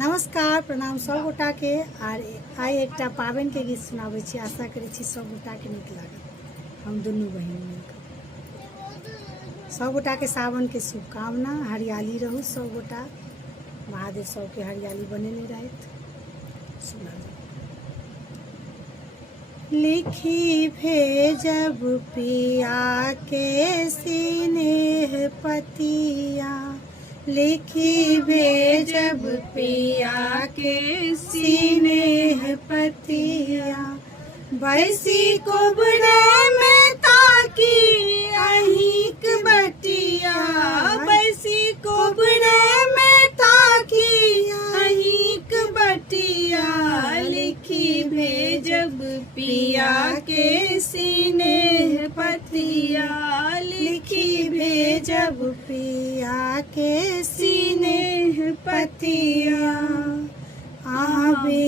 नमस्कार प्रणाम सब गोटा के। आर आइ एकटा पाबनि के गीत सुनाबै छी। आशा करै छी सब गोटा के नीक लागत। हम दुनू बहिन मिलकर सब गोटा के सावन के शुभकामना। हरियाली रहू सब गोटा, महादेव सबके हरियाली बनेने रहथि। सुना लिखी भेजब पिया के स्नेह पतिया, लिखी भेजब पिया के स्नेह पतिया। बैसी कोबरे में ताकी अहिक बटिया, बैसी कोबरे में ताकी अहिक बटिया। लिखी भेजब पिया के स्नेह पतिया, लिखी भेजब पिया के स्नेह पतिया। आवे